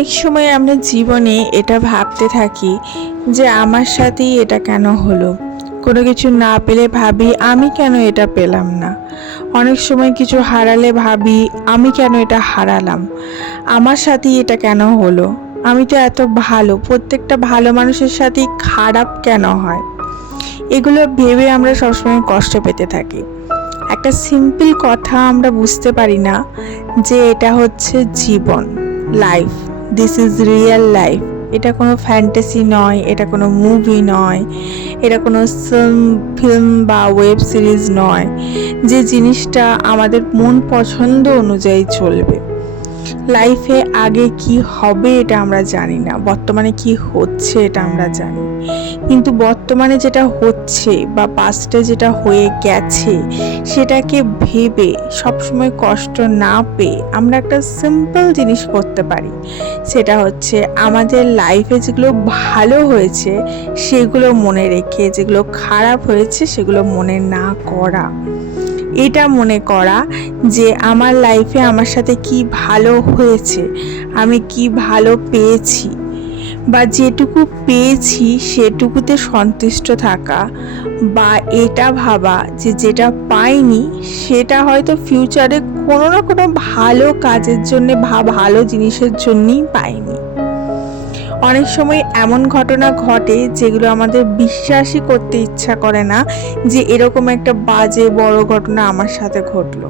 অনেক সময় আমরা জীবনে এটা ভাবতে থাকি যে আমার সাথেই এটা কেন হলো? কোনো কিছু না পেলে ভাবি, আমি কেন এটা পেলাম না? অনেক সময় কিছু হারালে ভাবি, আমি কেন এটা হারালাম? আমার সাথেই এটা কেন হলো? আমি তো এত ভালো, প্রত্যেকটা ভালো মানুষের সাথেই খারাপ কেন হয়? এগুলো ভেবে আমরা সবসময় কষ্ট পেতে থাকি। একটা সিম্পল কথা আমরা বুঝতে পারি না যে এটা হচ্ছে জীবন life this is real life এটা কোনো ফ্যান্টাসি নয়, এটা কোনো মুভি নয়, এটা কোনো ফিল্ম বা ওয়েব সিরিজ নয়। যে জিনিসটা আমাদের মন পছন্দ অনুযায়ী চলবে। লাইফে আগে কি হবে এটা আমরা জানি না। বর্তমানে কি হচ্ছে এটা আমরা জানি। কিন্তু বর্তমানে যেটা হচ্ছে বা পাস্টে যেটা হয়ে গেছে, সেটাকে ভেবে, সবসময় কষ্ট না পেয়ে আমরা একটা সিম্পল জিনিস করতে পারি। সেটা হচ্ছে আমাদের লাইফে যেগুলো ভালো হয়েছে, সেগুলো মনে রেখে, যেগুলো খারাপ হয়েছে, সেগুলো মনে না করা। এটা মনে করা যে আমার লাইফে আমার সাথে কি ভালো হয়েছে, আমি কি ভালো পেয়েছি। বা যেটুকু পেয়েছি সেটুকুতে সন্তুষ্ট থাকা বা এটা ভাবা যে যেটা পাইনি সেটা হয়তো ফিউচারে কোনো না কোনো ভালো কাজের জন্যে বা ভালো জিনিসের জন্যই পাইনি। অনেক সময় এমন ঘটনা ঘটে যেগুলো আমাদের বিশ্বাসই করতে ইচ্ছা করে না যে এরকম একটা বাজে, বড় ঘটনা আমার সাথে ঘটলো।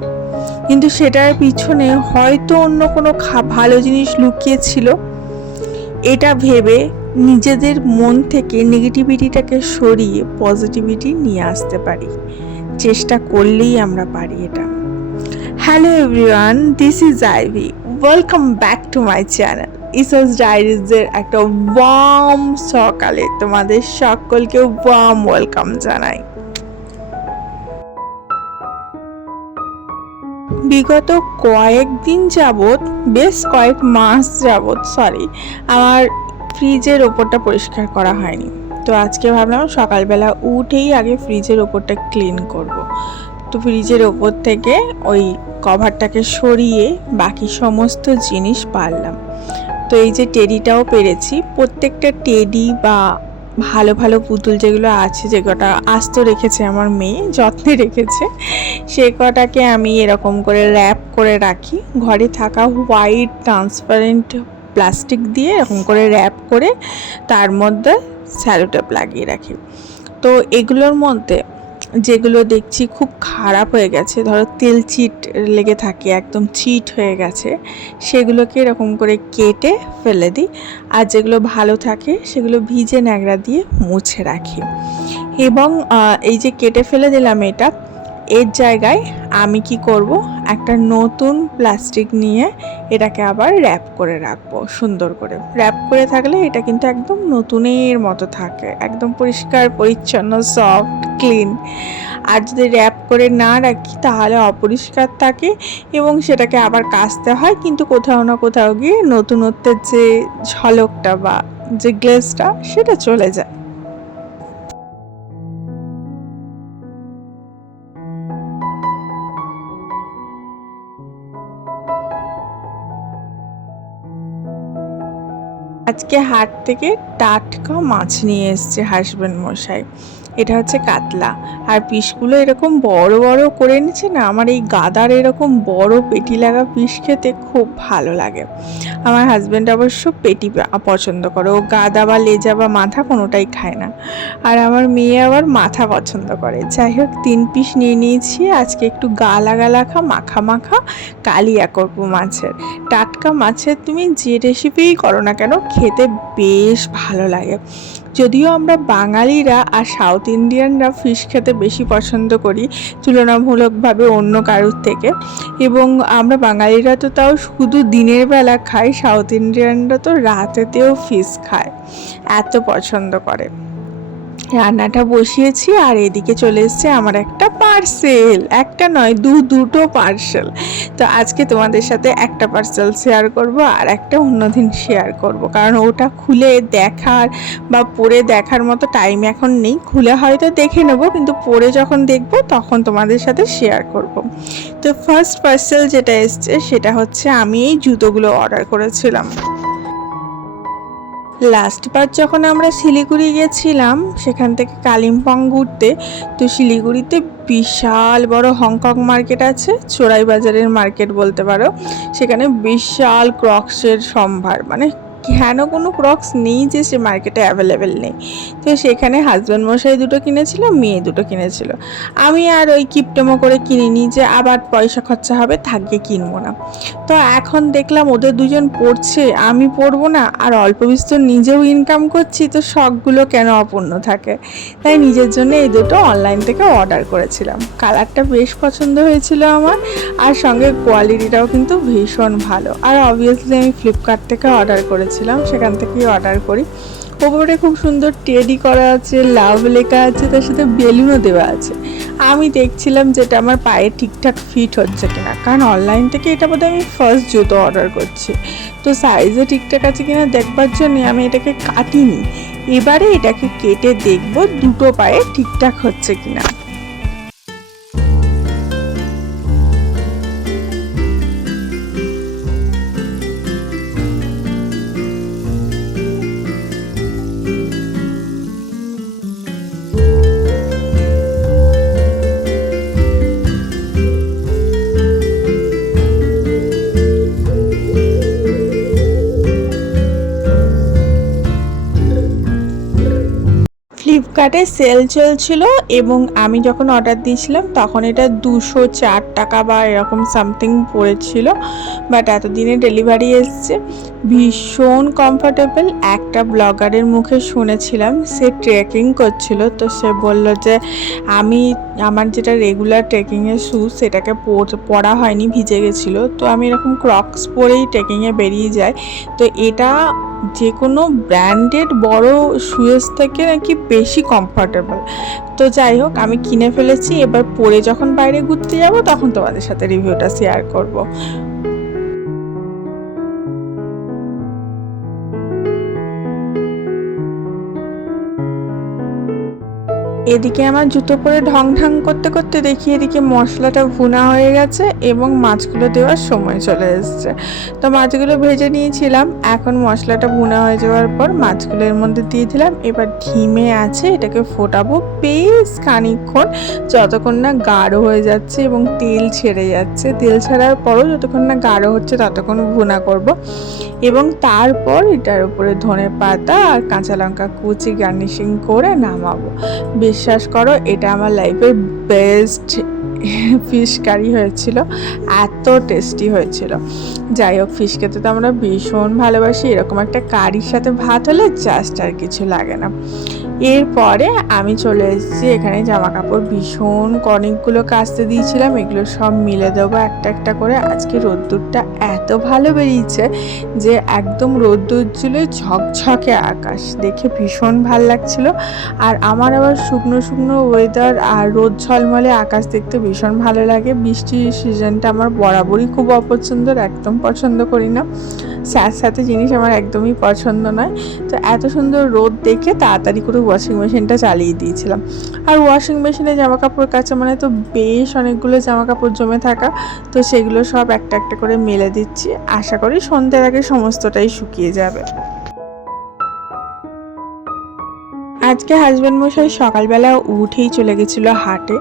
কিন্তু সেটার পিছনে হয়তো অন্য কোনো ভালো জিনিস লুকিয়ে ছিল এটা ভেবে নিজেদের মন থেকে নেগেটিভিটিটাকে সরিয়ে পজিটিভিটি নিয়ে আসতে পারি। চেষ্টা করলেই আমরা পারি এটা। Hello everyone this is Ivy welcome back to my channel ইসোস ডায়েরিজের একটা ওয়ার্ম সকালে তোমাদের সকলকে ওয়ার্ম ওয়েলকাম জানাই। বিগত কয়েকদিন যাবৎ, বেশ কয়েক মাস যাবৎ সরি আমার ফ্রিজের ওপরটা পরিষ্কার করা হয়নি। তো আজকে ভাবলাম সকালবেলা উঠেই আগে ফ্রিজের ওপরটা ক্লিন করব। তো ফ্রিজের ওপর থেকে ওই কভারটাকে সরিয়ে বাকি সমস্ত জিনিস পারলাম। তো এই যে টেডিটাও পেরেছি, প্রত্যেকটা টেডি বা ভালো ভালো পুতুল যেগুলো আছে, যে কটা আস্ত রেখেছে আমার মেয়ে, যত্নে রেখেছে, সে কটাকে আমি এরকম করে র্যাপ করে রাখি। ঘরে থাকা হোয়াইট ট্রান্সপারেন্ট প্লাস্টিক দিয়ে এরকম করে র্যাপ করে তার মধ্যে স্যালোটেপ লাগিয়ে রাখি। তো এগুলোর মধ্যে যেগুলো দেখছি খুব খারাপ হয়ে গেছে। ধরো তেল চিট লেগে থাকে, একদম চিট হয়ে গেছে। সেগুলোকে এরকম করে কেটে ফেলে দিই। আর যেগুলো ভালো থাকে, সেগুলো ভিজে ন্যাংরা দিয়ে মুছে রাখি। এবং এই যে কেটে ফেলে দিলাম এটা, এর জায়গায় আমি কি করব? একটা নতুন প্লাস্টিক নিয়ে এটাকে আবার র্যাপ করে রাখব, সুন্দর করে। র্যাপ করে থাকলে এটা কিন্তু একদম নতুনের মতো থাকে, একদম পরিষ্কার, পরিচ্ছন্ন সফট ক্লিন আর যদি র্যাপ করে না রাখি তাহলে অপরিষ্কার থাকে এবং সেটাকে আবার কাচতে হয়, কিন্তু কোথাও না কোথাও গিয়ে নতুনত্বের যে ঝলকটা বা যে গ্লেজটা সেটা চলে যায়। আজকে হাট থেকে টাটকা মাছ নিয়ে এসছে হাসবেন্ড মশাই। এটা হচ্ছে কাতলা। আর পিসগুলো এরকম বড় বড় করে এনেছে না, আমার এই গাদার এরকম বড় পেটি লাগা পিস খেতে খুব ভালো লাগে। আমার হাজব্যান্ড অবশ্য পেটি পছন্দ করে। ও গাদা বা লেজা বা মাথা কোনোটাই খায় না। আর আমার মেয়ে আবার মাথা পছন্দ করে। যাই হোক, তিন পিস নিয়ে নিয়েছি। আজকে একটু গালা গালাখা মাখা মাখা কালিয়া করব মাছের। টাটকা মাছের তুমি যে রেসিপিই করো না কেন, খেতে বেশ ভালো লাগে। যদিও আমরা বাঙালিরা আর সাউথ ইন্ডিয়ানরা ফিশ খেতে বেশি পছন্দ করি তুলনামূলকভাবে অন্য কারুর থেকে। এবং আমরা বাঙালিরা তো তাও শুধু দিনের বেলা খাই, সাউথ ইন্ডিয়ানরা তো রাতেতেও ফিশ খায়। এত পছন্দ করে। রান্নাটা বসিয়েছি আর এদিকে চলে এসছে আমার একটা পার্সেল একটা নয়, দু, দুটো পার্সেল তো আজকে তোমাদের সাথে একটা পার্সেল শেয়ার করব আর একটা অন্যদিন শেয়ার করব। কারণ ওটা খুলে দেখার বা পরে দেখার মতো টাইম এখন নেই। খুলে হয়তো দেখে নেব, কিন্তু পরে যখন দেখব তখন তোমাদের সাথে শেয়ার করব। তো ফার্স্ট পার্সেল যেটা এসছে সেটা হচ্ছে আমি এই জুতোগুলো অর্ডার করেছিলাম। লাস্টবার যখন আমরা শিলিগুড়ি গেছিলাম, সেখান থেকে কালিম্পং ঘুরতে, তো শিলিগুড়িতে বিশাল বড় হংকং মার্কেট আছে, চোরাই বাজারের মার্কেট বলতে পারো। সেখানে বিশাল ক্রক্সের সম্ভার মানে কেন কোনো ক্রক্স নেই যে সে মার্কেটে অ্যাভেলেবেল নেই। তো সেখানে হাজব্যান্ড মশাই দুটো কিনেছিল, মেয়ে দুটো কিনেছিল। আমি আর ওই কিপটেমো করে কিনিনি যে আবার পয়সা খরচা হবে থাকবে কিনবো না। তো এখন দেখলাম ওদের দুজন পড়ছে, আমি পড়ব না, আর অল্প বিস্তর নিজেও ইনকাম করছি, তো শখগুলো কেন অপূর্ণ থাকে? তাই নিজের জন্য এই দুটো অনলাইন থেকে অর্ডার করেছিলাম। কালারটা বেশ পছন্দ হয়েছিল আমার, আর সঙ্গে কোয়ালিটিটাও কিন্তু ভীষণ ভালো। আর অবভিয়াসলি আমি ফ্লিপকার্ট থেকে অর্ডার করেছিলাম, সেখান থেকেই অর্ডার করি। ওপরে খুব সুন্দর টেডি করা আছে লাভ লেখা আছে, তার সাথে বেলুনও দেওয়া আছে। আমি দেখছিলাম যেটা আমার পায়ে ঠিকঠাক ফিট হচ্ছে কিনা। কারণ অনলাইন থেকে এটা বোধহয় আমি ফার্স্ট জুতো অর্ডার করছি। তো সাইজও ঠিকঠাক আছে কিনা দেখবার জন্যে আমি এটাকে কাটিনি। এবারে এটাকে কেটে দেখব দুটো পায়ে ঠিকঠাক হচ্ছে কিনা। ফ্লিপকার্টে সেল চলছিল এবং আমি যখন অর্ডার দিয়েছিলাম, তখন এটা দুশো চার টাকা বা এরকম সামথিং পড়েছিল। বাট এতদিনে ডেলিভারি এসছে। ভীষণ কমফোর্টেবল একটা ব্লগারের মুখে শুনেছিলাম, সে ট্রেকিং করছিল। তো সে বলল যে, আমি, আমার যেটা রেগুলার ট্রেকিংয়ের শ্যু সেটাকে পর- হয়নি, ভিজে গেছিল। তো আমি এরকম ক্রক্স পরেই ট্রেকিংয়ে বেরিয়ে যাই। তো এটা যে কোনো ব্র্যান্ডেড বড় শুয়েস থেকে নাকি বেশি কমফর্টেবল তো যাই হোক, আমি কিনে ফেলেছি। এবার পরে যখন বাইরে ঘুরতে যাব, তখন তোমাদের সাথে রিভিউটা শেয়ার করব। এদিকে আমার জুতো পরে ঢং ঢং করতে করতে দেখি এদিকে মশলাটা ভুনা হয়ে গেছে এবং মাছগুলো দেওয়ার সময় চলে এসছে। তো মাছগুলো ভেজে নিয়েছিলাম। এখন মশলাটা ভুনা হয়ে যাওয়ার পর মাছগুলো এর মধ্যে দিয়ে দিলাম। এবার ঢিমে আছে, এটাকে ফোটাবো বেশ খানিকক্ষণ, যতক্ষণ না গাঢ় হয়ে যাচ্ছে এবং তেল ছেড়ে যাচ্ছে। তেল ছাড়ার পরও যতক্ষণ না গাঢ় হচ্ছে ততক্ষণ ভুনা করব। এবং তারপর এটার উপরে ধনে পাতা আর কাঁচা লঙ্কা কুচি গার্নিশিং করে নামাবো। বিশ্বাস করো, এটা আমার লাইফের বেস্ট ফিশ কারি হয়েছিল। এত টেস্টি হয়েছিল। যাই হোক ফিশ খেতে তো আমরা ভীষণ ভালোবাসি। এরকম একটা কারির সাথে ভাত হলে জাস্ট আর কিছু লাগে না। এরপরে আমি চলে এসেছি, এখানে জামা কাপড় ভীষণ অনেকগুলো কাচতে দিয়েছিলাম, এগুলো সব মিলে দেবো একটা একটা করে। আজকে রোদ্দুরটা এত ভালো বেরিয়েছে যে একদম রোদ্দুর ছিল ঝকঝকে আকাশ, দেখে ভীষণ ভালো লাগছিল। আর আমার আবার শুকনো শুকনো ওয়েদার আর রোদ ঝলমলে আকাশ দেখতে ভীষণ ভালো লাগে। বৃষ্টির সিজনটা আমার বরাবরই খুব অপছন্দের, একদম পছন্দ করি না। স্যাঁত স্যাঁতে জিনিস আমার একদমই পছন্দ নয়। তো এত সুন্দর রোদ দেখে তাড়াতাড়ি করে ওয়াশিং মেশিনটা চালিয়ে দিয়েছিলাম। আর ওয়াশিং মেশিনে জামা কাপড় কাচা মানে তো বেশ অনেকগুলো জামা কাপড় জমে থাকা। তো সেগুলো সব একটা একটা করে মেলে দিচ্ছি। আশা করি সন্ধ্যের আগে সমস্তটাই শুকিয়ে যাবে। আজকে হাজব্যান্ড মশাই সকালবেলা উঠেই চলে গেছিল হাটে।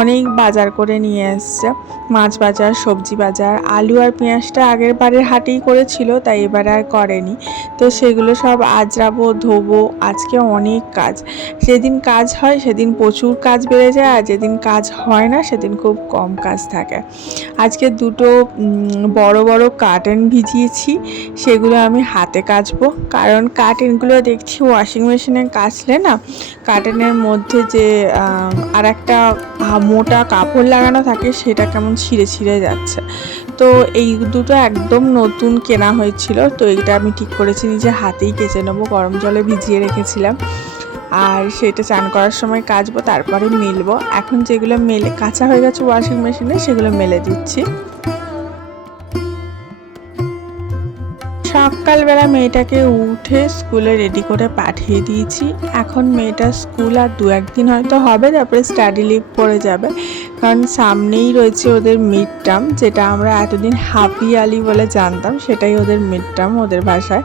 অনেক বাজার করে নিয়ে এসছে। মাছ বাজার, সবজি বাজার, আলু আর পেঁয়াজটা আগের বারের হাটেই করেছিল, তাই এবার আর করেনি। তো সেগুলো সব আজরাবো, ধোবো, আজকে অনেক কাজ। যেদিন কাজ হয় সেদিন প্রচুর কাজ বেড়ে যায়, আর যেদিন কাজ হয় না সেদিন খুব কম কাজ থাকে। আজকে দুটো বড় বড় কার্টেন ভিজিয়েছি, সেগুলো আমি হাতে কাচবো। কারণ কার্টেনগুলো দেখছি ওয়াশিং মেশিনে না? কার্টেনের মধ্যে যে আর একটা মোটা কাপড় লাগানো থাকে, সেটা কেমন ছিঁড়ে ছিঁড়ে যাচ্ছে। তো এই দুটো একদম নতুন কেনা হয়েছিল, তো এইটা আমি ঠিক করেছি, নিজে হাতেই কেচে নেব, গরম জলে ভিজিয়ে রেখেছিলাম। আর সেটা চান করার সময় কাচবো, তারপরে মেলবো। এখন যেগুলো মেলে, কাঁচা হয়ে গেছে ওয়াশিং মেশিনে সেগুলো মেলে দিচ্ছি। সকালবেলা মেয়েটাকে উঠে স্কুলে রেডি করে পাঠিয়ে দিয়েছি। এখন মেয়েটা স্কুল আর দু একদিন হয়তো হবে, তারপরে স্টাডি লিভ পড়ে যাবে। কারণ সামনেই রয়েছে ওদের মিড টার্ম যেটা আমরা এতদিন হাফি আলি বলে জানতাম, সেটাই ওদের মিড টার্ম ওদের ভাষায়।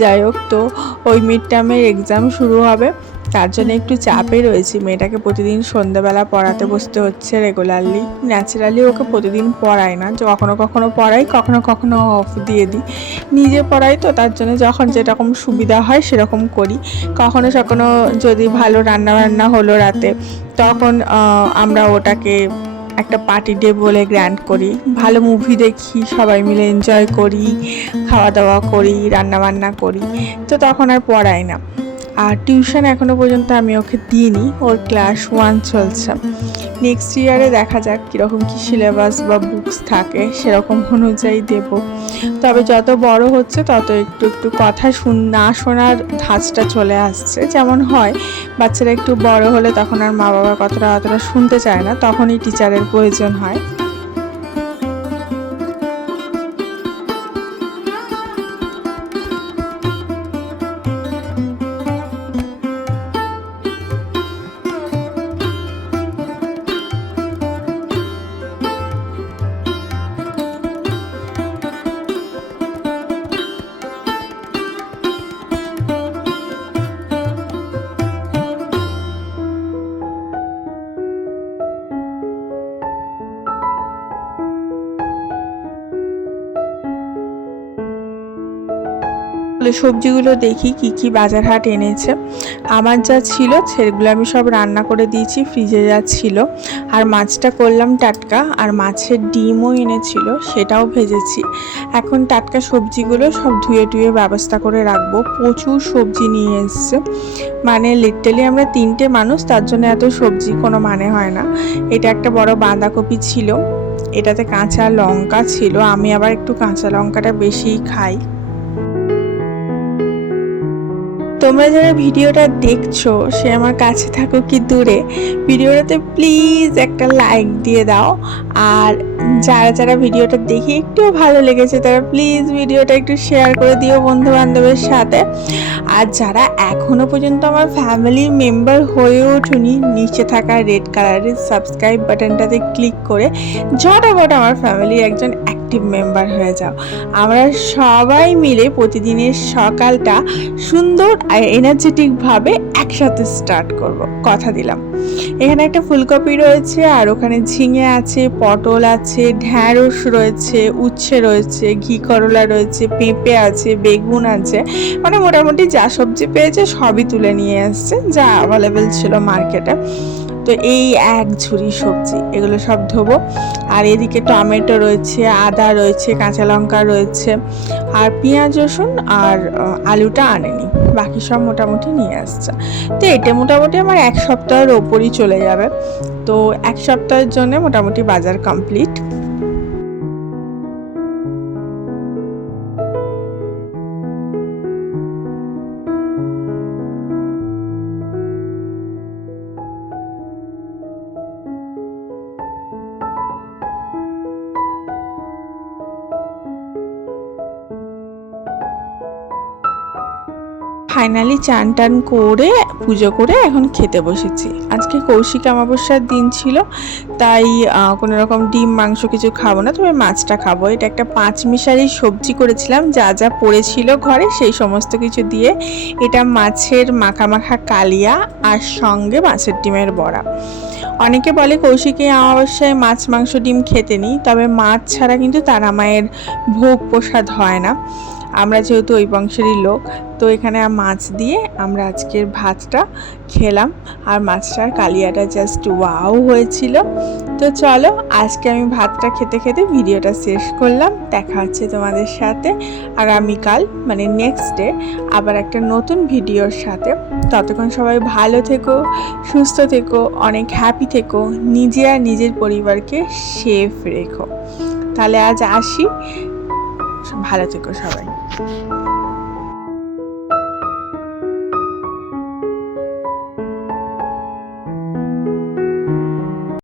যাই হোক, তো ওই মিড টার্মের এক্সাম শুরু হবে। তার জন্য একটু চাপে রয়েছি। মেয়েটাকে প্রতিদিন সন্ধ্যাবেলা পড়াতে বসতে হচ্ছে রেগুলারলি ন্যাচারালি ওকে প্রতিদিন পড়াই না। যে কখনো কখনো পড়াই কখনো কখনো অফ দিয়ে দিই। নিজে পড়াই তো তার জন্য যখন যেরকম সুবিধা হয় সেরকম করি। কখনো কখনো যদি ভালো রান্না বান্না হলো রাতে তখন আমরা ওটাকে একটা পার্টি ডে বলে গ্র্যান্ড করি। ভালো মুভি দেখি সবাই মিলে এনজয় করি খাওয়া দাওয়া করি রান্না বান্না করি। তো তখন আর পড়াই না। আর টিউশন এখনও পর্যন্ত আমি ওকে দিইনি। ওর ক্লাস ওয়ান চলছে। নেক্সট ইয়ারে দেখা যাক কীরকম কী সিলেবাস বা বুকস থাকে, সেরকম অনুযায়ী দেব। তবে যত বড় হচ্ছে, তত একটু একটু কথা শুন, না শোনার ধাঁচটা চলে আসছে। যেমন হয়, বাচ্চারা একটু বড় হলে তখন আর মা বাবার কথাটা অতটা শুনতে চায় না, তখনই টিচারের প্রয়োজন হয়। বলে সবজিগুলো দেখি কি কি বাজার হাট এনেছে। আমার যা ছিল সেগুলো আমি সব রান্না করে দিয়েছি, ফ্রিজে যা ছিল। আর মাছটা করলাম টাটকা, আর মাছের ডিমও এনেছিল, সেটাও ভেজেছি। এখন টাটকা সবজিগুলো সব ধুয়ে টুয়ে ব্যবস্থা করে রাখব। প্রচুর সবজি নিয়ে এসছে। মানে লিটালি আমরা তিনটে মানুষ, তার জন্য এত সবজি কোনো মানে হয় না। এটা একটা বড় বাঁধাকপি ছিল। এটাতে কাঁচা লঙ্কা ছিল। আমি আবার একটু কাঁচা লঙ্কাটা বেশিই খাই। তোমরা যারা ভিডিওটা দেখছ, সে আমার কাছে থাকো কি দূরে। ভিডিওটাতে প্লিজ একটা লাইক দিয়ে দাও। আর যারা যারা ভিডিওটা দেখে একটু ভালো লেগেছে, তারা প্লিজ ভিডিওটা একটু শেয়ার করে দিও বন্ধু বান্ধবের সাথে। আর যারা এখনও পর্যন্ত আমার ফ্যামিলি মেম্বার হয়ে ওঠুনি, নিচে থাকা রেড কালারের সাবস্ক্রাইব বাটনটাতে ক্লিক করে ঝটাপট আমার ফ্যামিলির একজন অ্যাক্টিভ মেম্বার হয়ে যাও। আমরা সবাই মিলে প্রতিদিনের সকালটা সুন্দর আর এনার্জেটিকভাবে একসাথে স্টার্ট করব। কথা দিলাম। এখানে একটা ফুলকপি রয়েছে আর ওখানে ঝিঙে আছে, পটল আছে, ঢ্যাঁড়স রয়েছে, উচ্ছে রয়েছে, ঘি করলা রয়েছে, পেঁপে আছে, বেগুন আছে। মানে মোটামুটি যা সবজি পেয়েছে সবই তুলে নিয়ে আসছে যা অ্যাভেলেবেল ছিল মার্কেটে তো এই এক ঝুড়ি সবজি, এগুলো সব ধোবো। আর এদিকে টমেটো রয়েছে, আদা রয়েছে, কাঁচা লঙ্কা রয়েছে, আর পেঁয়াজ, রসুন আর আলুটা আনেনি। বাকি সব মোটামুটি নিয়ে আসছে। তো এটা মোটামুটি আমার এক সপ্তাহের ওপরই চলে যাবে। তো এক সপ্তাহের জন্য মোটামুটি বাজার কমপ্লিট। ফাইনালি চান টান করে পুজো করে এখন খেতে বসেছি। আজকে কৌশিক অমাবস্যার দিন ছিল, তাই কোনো রকম ডিম, মাংস কিছু খাব না, তবে মাছটা খাব। এটা একটা পাঁচ মিশালি সবজি করেছিলাম, যা যা পড়েছিল ঘরে সেই সমস্ত কিছু দিয়ে। এটা মাছের মাখা কালিয়া আর সঙ্গে মাছের ডিমের বড়া। অনেকে বলে কৌশিকে অমাবস্যায় মাছ, মাংস, ডিম খেতে নিই তবে মাছ ছাড়া কিন্তু তারা মায়ের ভোগ প্রসাদ হয় না। আমরা যেহেতু ওই বংশেরই লোক, তো এখানে মাছ দিয়ে আমরা আজকের ভাতটা খেলাম। আর মাছটার কালিয়াটা জাস্ট ওয়াও হয়েছিল। তো চলো, আজকে আমি ভাতটা খেতে খেতে ভিডিওটা শেষ করলাম। দেখা হচ্ছে তোমাদের সাথে। আগামীকাল মানে নেক্সট ডে আবার একটা নতুন ভিডিওর সাথে। ততক্ষণ সবাই ভালো থেকো, সুস্থ থেকো, অনেক হ্যাপি থেকো, নিজে আর নিজের পরিবারকে সেফ রেখো। তাহলে আজ আসি। ভালো থেকো সবাই। Thank you.